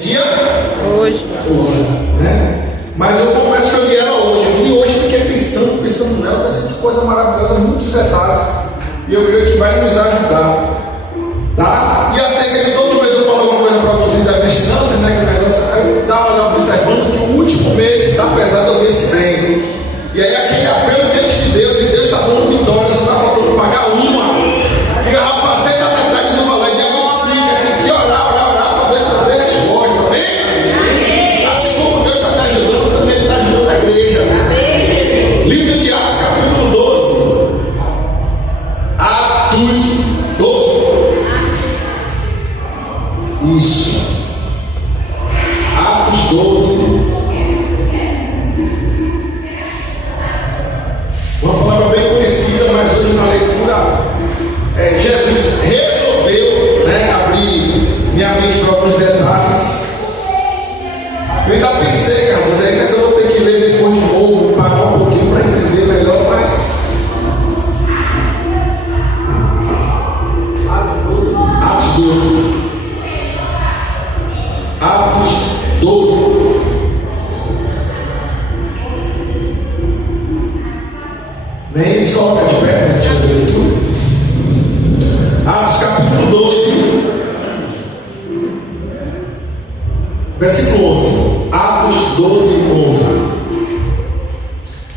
Dia? Hoje. Né? Mas eu confesso que eu li ela hoje. Eu li hoje e fiquei pensando nela, pensando que coisa maravilhosa, muitos detalhes. E eu creio que vai nos ajudar. Tá? E acerca de todo mês eu falo alguma coisa para vocês da vigilância, né? Que o negócio eu estava observando que o último mês que está pesado é o mês que vem. E aí aquele apelo diante de Deus, e Deus está dando vitória, só está faltando pagar uma. Que rapaz, você está metade do valor, dia 25, tem que orar para Deus trazer a resposta, amém? Assim como Deus está me ajudando, também Ele está ajudando a igreja. Amém. Livro de Atos, capítulo 12. Atos 12. Isso. Atos 12. Uma palavra bem conhecida, mas hoje na leitura Jesus resolveu, né, abrir minha mente para alguns detalhes. Eu ainda pensei, Carlos, isso aqui eu vou ter que ler depois de novo, parar um pouquinho para entender melhor, mas Atos 12. Atos 12. Vem, se coloca de pé, né? Deixa eu ver tudo. Atos capítulo 12, versículo 11. Atos 12, 11.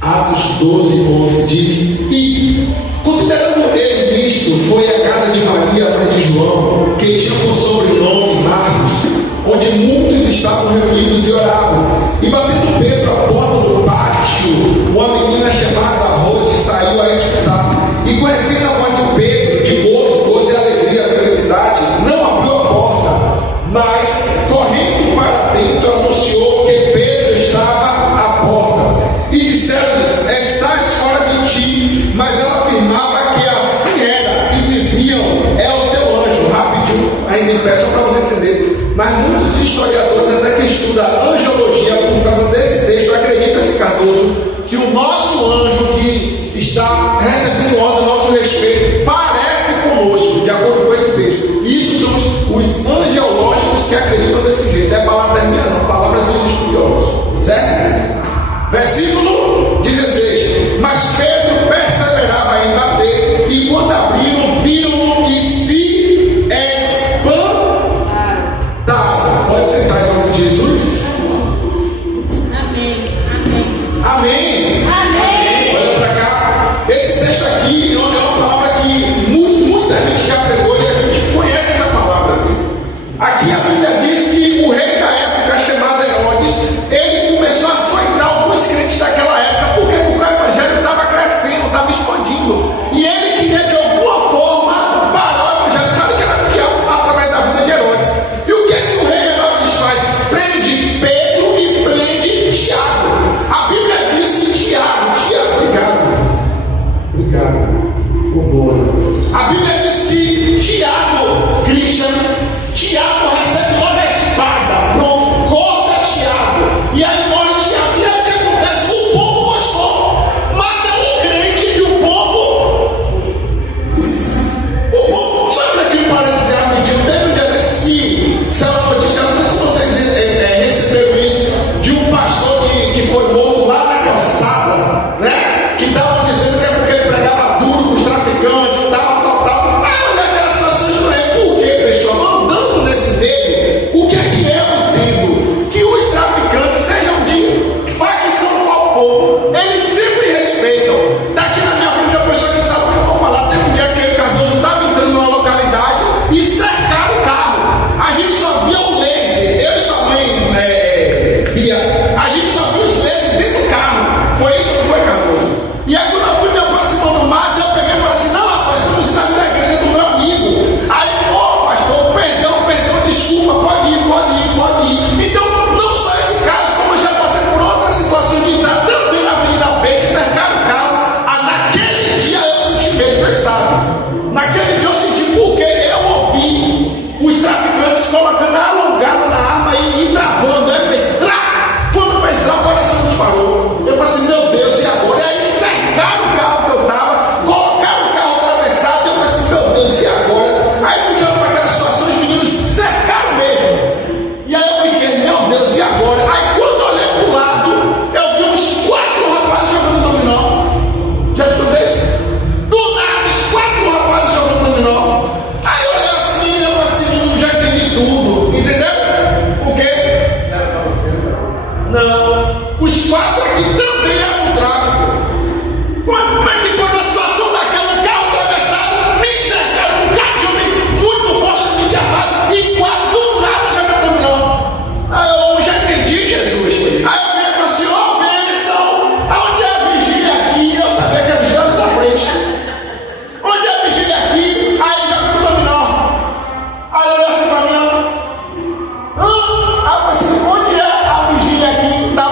Atos 12, 11 diz: E, considerando ele isto, foi à casa de Maria, mãe de João, que tinha por sobrenome Marcos, onde muitos estavam reunidos e oravam. E batendo Pedro à porta do pátio, uma menina chamada Rode saiu a escutar. E conhecendo a voz de Pedro, de gozo e alegria, felicidade, não abriu a porta, mas correndo para dentro anunciou que Pedro estava à porta. E disseram-lhes: Estás fora de ti. Mas ela afirmava que assim era, e diziam: É o seu anjo. Rapidinho, ainda em pé, só para você entender. Mas muitos historiadores, até que estudam angiologia, por causa desse texto, acreditam, esse Cardoso, que o nosso anjo que está recebendo ordem a nosso respeito parece conosco, de acordo com esse texto. Isso são os angiológicos que acreditam desse jeito. É palavra minha, não, palavra dos estudiosos. Certo? Versículo 16. Mas Pedro perseverava em bater, e quando abriram, viram-no e se espantaram. Pode sentar em nome de Jesus. Amém. Olha para cá. Esse texto aqui é uma palavra que muita gente já pregou e a gente conhece essa palavra aqui. Aqui a Bíblia diz que o rei da época, chamado Herodes, ele começou a açoitar alguns crentes daquela época. Não. Os 4 aqui também eram no tráfico. Como é que foi na situação daquela, um carro atravessado, me cercaram um carro de homem muito fortemente armado e 4 do nada já me dominou. Aí eu já entendi, Jesus. Aí eu falei para o Senhor, bênção, aonde é a vigília aqui? Eu sabia que a vigília era da frente. Onde é a vigília aqui? Aí já me dominou. Aí ele olhou assim para mim, onde é a vigília aqui?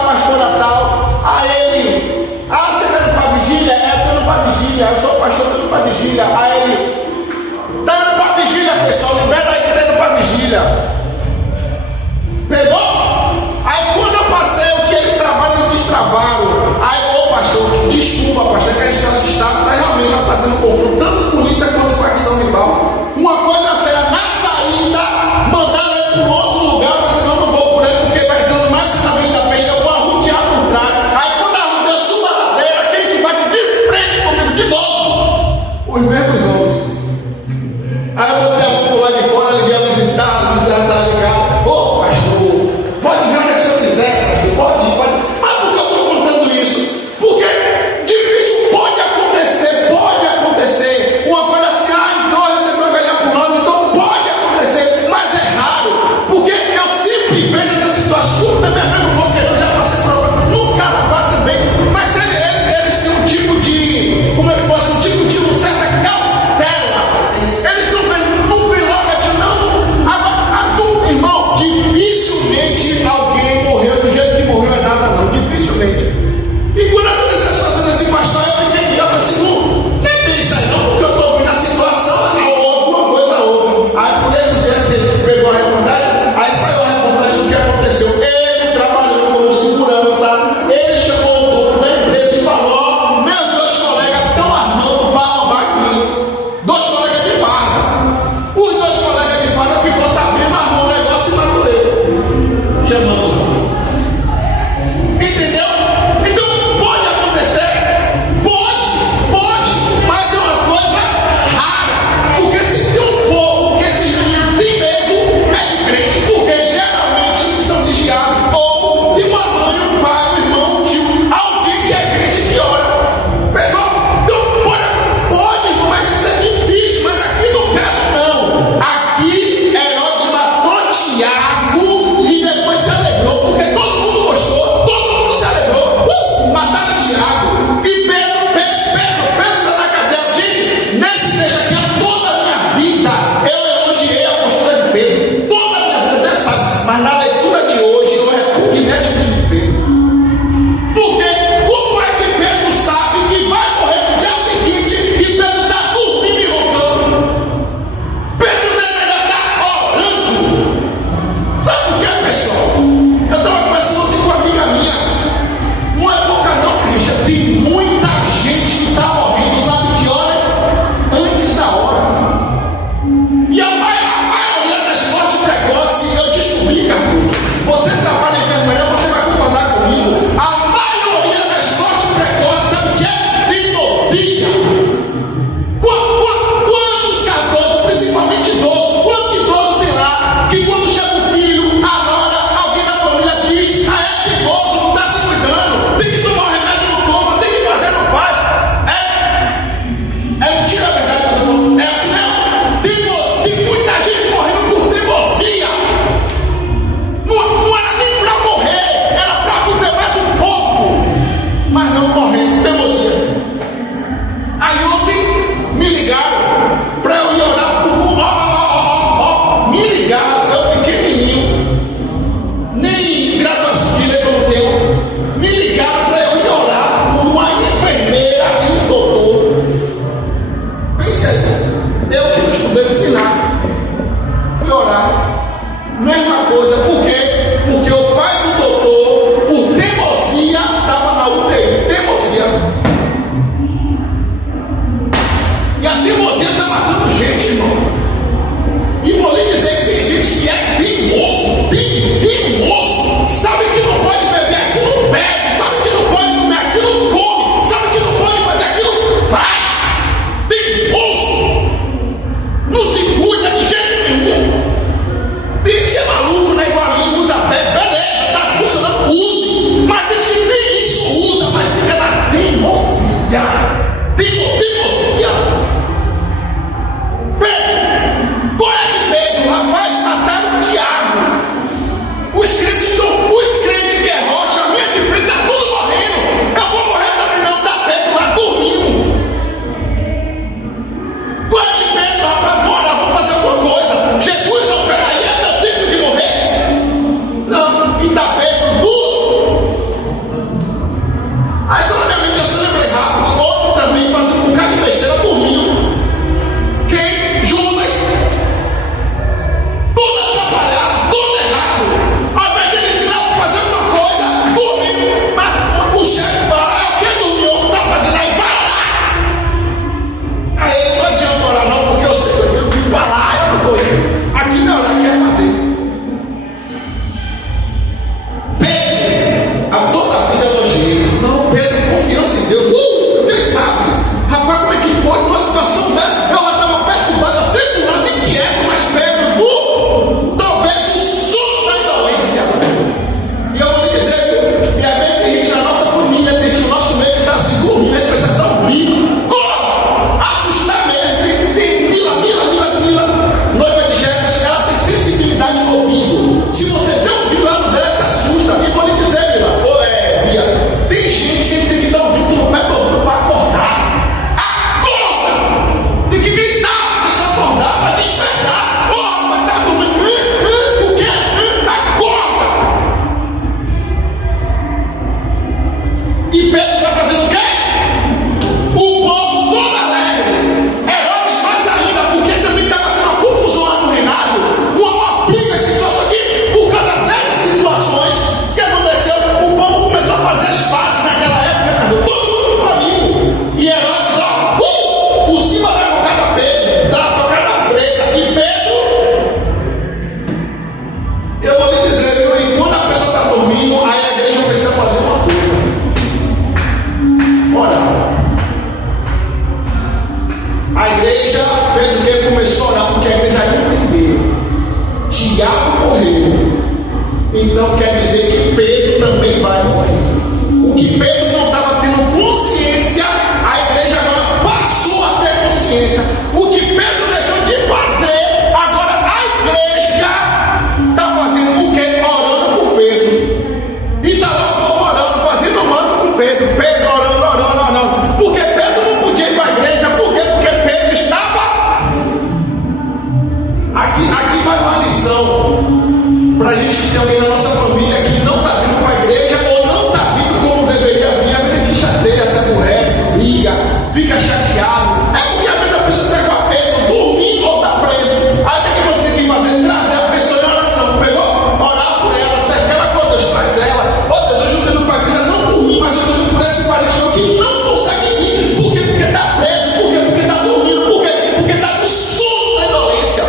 Para a gente que tem alguém na nossa família que não está vindo para a igreja ou não está vindo como deveria vir, a gente chateia, se aborrece, briga, fica chateado. É porque a mesma pessoa pegou a pena, dormindo ou está preso. Aí o que você tem que fazer? Trazer a pessoa em oração. Pegou? Orar por ela, cerca ela com Deus, traz ela. Ó Deus, hoje eu estou indo para a igreja, não por mim, mas eu estou indo por esse parente meu que não consegue vir. Por quê? Porque está preso. Por quê? Porque está dormindo. Por quê? Porque está no sono da indolência.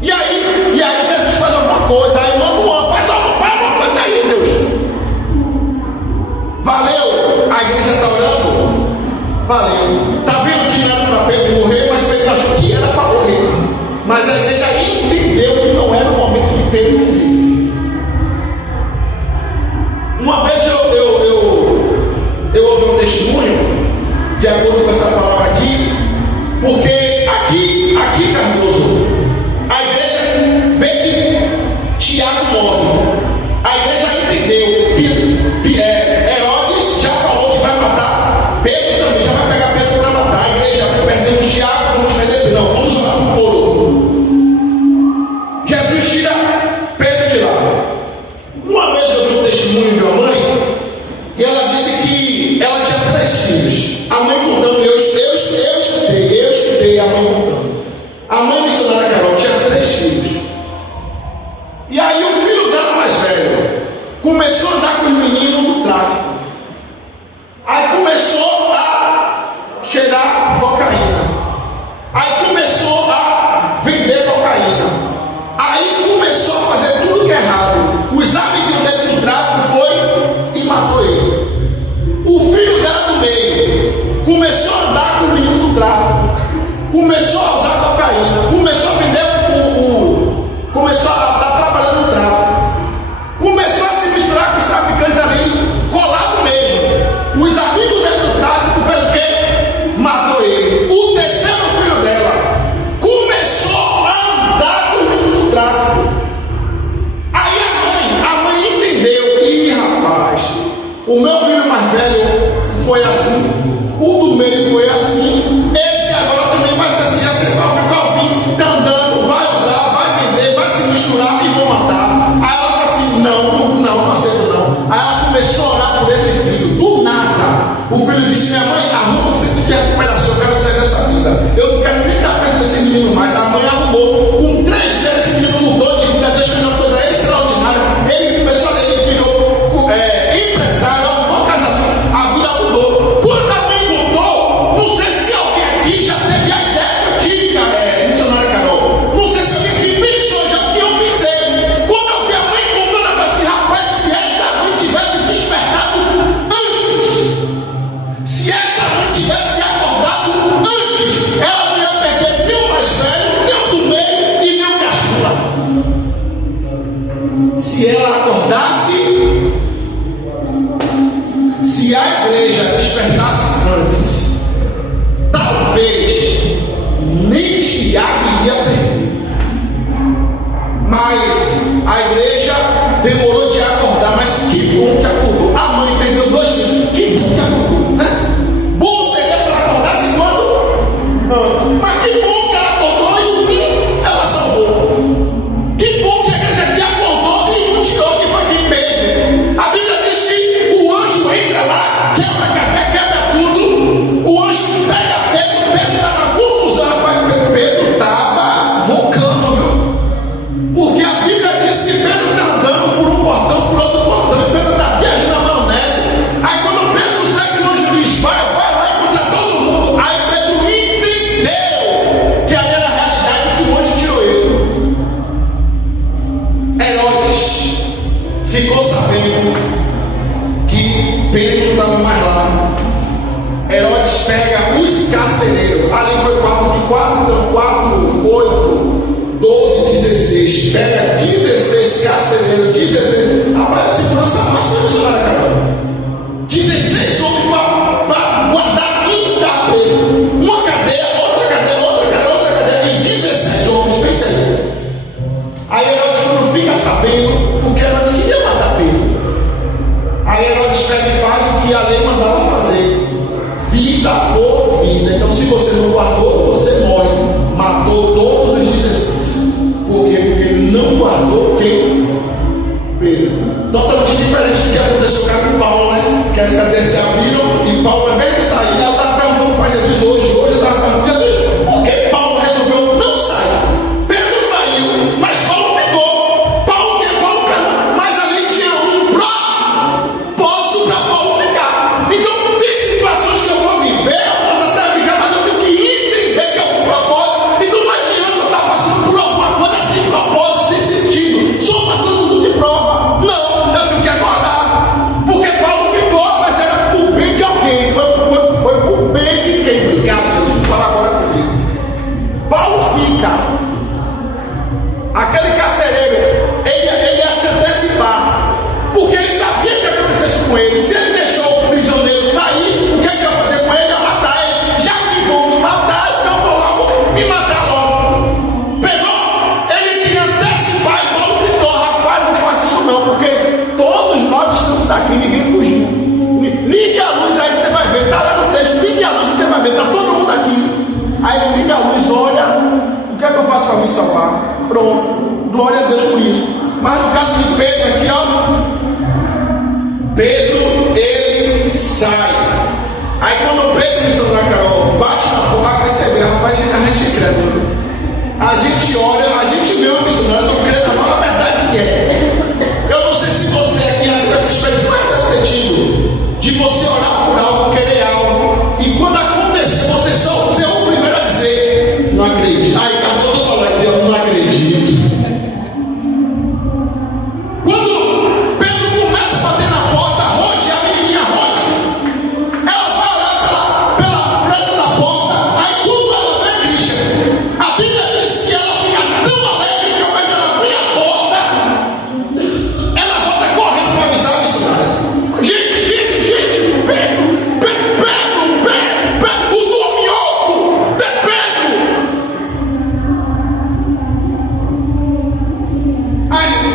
E aí Jesus faz alguma coisa, aí manda faz alguma coisa aí, Deus. Valeu, a igreja está orando. Valeu. Está vendo que não era para Pedro morrer, mas Pedro achou que era para morrer. Mas a igreja entendeu que não era o momento de Pedro morrer. Uma vez eu ouvi um testemunho, de acordo com essa palavra aqui, porque aqui Cardoso, a igreja vê que Tiago morre. A igreja entendeu. Herodes já falou que vai matar Pedro também, já vai pegar Pedro para matar. A igreja, perdemos Tiago, vamos perder Pedro. Não, vamos orar por outro. Jesus tira Pedro de lá. Uma vez eu vi um testemunho de uma mãe, e ela disse que ela tinha 3 filhos. A mãe contando, eu escutei a mãe contando. A mãe missionária Carol tinha 3 filhos. E aí o filho dela mais velho começou a andar com os meninos do tráfico. Aí começou a cheirar cocaína. Aí começou a vender cocaína. Aí começou a fazer tudo que é errado. Os amiguinhos dele do tráfico foi e matou ele. O filho dela do meio começou a andar com os meninos do tráfico. Começou a usar cocaína. Começou a vender começou a estar trabalhando no tráfico. Começou a se misturar com os traficantes ali, colado mesmo. Os amigos dele do tráfico, pelo que matou ele. O terceiro filho dela começou a andar com o menino do tráfico. Aí a mãe entendeu. Ih, rapaz, o meu filho mais velho foi assim, o do meio foi assim, esse agora também vai ser assim. Já sei qual ficou ao fim, tá andando, vai usar, vai vender, vai se misturar e vou matar. Aí ela falou assim: não aceito não. Aí ela começou a orar por esse filho. Do nada, o filho disse: minha mãe, arruma um centro de recuperação, eu quero sair dessa vida, eu não quero nem estar perto desse menino mais. A mãe arrumou. Com 3 dias esse menino mudou de vida. Deus fez uma coisa extraordinária. Ele virou empresário, arrumou casamento, a vida mudou. Quando a mãe contou, não sei se alguém aqui já teve a ideia que eu tive, missionária Carol. Não sei se alguém aqui pensou já o que eu pensei. Quando eu vi a mãe contando, eu falei assim: rapaz, se essa mãe tivesse despertado antes, se essa mãe tivesse acordado antes, ela não ia perder nem o mais velho, nem o do meio e nem o caçula. Se ela acordasse, se a igreja despertasse antes, talvez nem Tiago iria perder. Mas a igreja demorou de acordar. Mas que bom que acordou. A mãe perdeu 2 filhos. Que bom que acordou, né? Bom seria se ela acordasse quando? Antes. Mas que bom que ela acordou e o fim ela salvou. Que bom que a igreja aqui acordou e não tirou, que foi quem Pedro. A Bíblia diz que o anjo entra lá, quebra a cadeia, quebra tudo. O anjo pega Pedro, Pedro está na confusão, rapaz. Pedro estava mocando, viu? Porque a Bíblia diz que Pedro está andando por um portão, por outro portão, e Pedro está viajando na maionese. Aí quando Pedro sai, que o anjo diz: vai lá e contra todo mundo. Aí Pedro entendeu que ali era a realidade, que o anjo tirou ele. Herodes ficou sabendo que Pedro não estava mais lá. Herodes pega os carcereiros. Ali foi 4, 8, 12, 16. Pega 16 carcereiros. 16. Rapaz, a segurança máxima missionária, cara. 16 homens para guardar quem está preso. Uma cadeia, outra cadeia, outra cadeia, outra cadeia. E 16 homens, pensa aí. Aí Herodes, quando fica sabendo, porque Herodes queria matar Pedro. Aí Herodes pega e faz o que a lei mandava fazer: vida por vida. Então, se você não guardou, você morre. totalmente diferente do que aconteceu com Paulo, né? Que as cadeias se abriram e Paulo, ao invés de sair, ela estava perguntando para Jesus hoje eu estava perguntando, Jesus, por que Paulo resolveu não sair? Pedro saiu, mas Paulo ficou. Paulo quer, mas ali tinha um propósito para Paulo ficar. Então, tem situações que eu vou viver, eu posso até ficar, mas eu tenho que entender que é um propósito. Então não adianta eu estar passando por alguma coisa sem propósito, sem sentido, só passando muito de prova. Não, eu tenho que aguardar. Porque Paulo ficou, mas era por bem de alguém. Foi por bem de quem? Obrigado, Jesus, fala agora comigo. Paulo fica. Aquele carcereiro, ele ia se antecipar, porque ele sabia que ia acontecer com ele. Se ele deixou o prisioneiro sair, o que ele ia fazer com ele? Ia matar ele. Já que vão me matar, então vou logo me matar logo. Pegou? Ele queria antecipar e Paulo gritou: rapaz, não faça isso não, porque todos nós estamos aqui, ninguém fugiu. Ligue a luz aí que você vai ver, está lá no texto, ligue a luz que você vai ver, está todo mundo aqui. Aí ele liga a luz, olha, o que é que eu faço para me salvar? Pronto, glória a Deus por isso. Mas no caso de Pedro aqui, ó, Pedro, ele sai. Aí quando Pedro está na Carol, bate na porta, vai ser mesmo, rapaz, a gente é incrédulo. A gente olha, a gente vê o missionário, não crê, não, a verdade é.